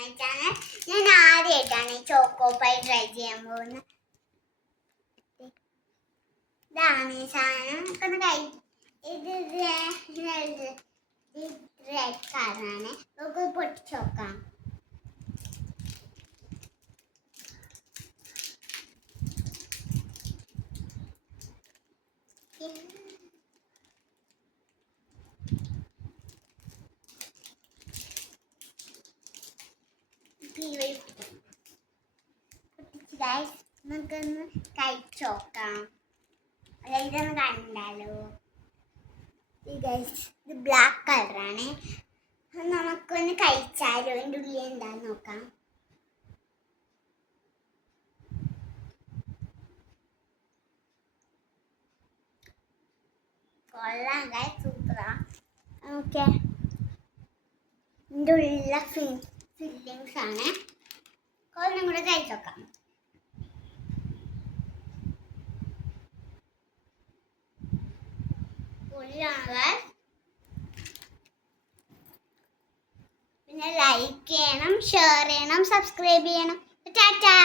ഞാൻ ആദ്യമായിട്ടാണ് choco pi try ചെയ്യാൻ പോകുന്നത്. ഇതാണ് ഈ സാധനം. നമുക്കൊന്ന് കഴി റെഡ് കളറാണ് നമുക്ക് പൊട്ടിച്ച് നോക്കാം. പൊട്ടിച്ച് ഗൈസ് നമുക്കൊന്ന് കഴിച്ചു നോക്കാം. അല്ല ഇതൊന്ന് കണ്ടാലോ? ഈ ഗൈസ് ഇത് ബ്ലാക്ക് കളറാണ് നമുക്കൊന്ന് കഴിച്ചാലോ? എന്റെ ഉള്ളിൽ എന്താന്ന് നോക്കാം. കൊള്ളാം ഗൈസ് സൂപ്പറാ ഓക്കെ. ഇതിന്റെ ഉള്ളിലെ ഫില്ലിങ്സ് ആണ്. കൊല്ലം കൂടെ കഴിച്ചു പൊളിയാണ് പിന്നെ ലൈക്ക് ചെയ്യണം ഷെയർ ചെയ്യണം സബ്സ്ക്രൈബ് ചെയ്യണം. ടാറ്റാ.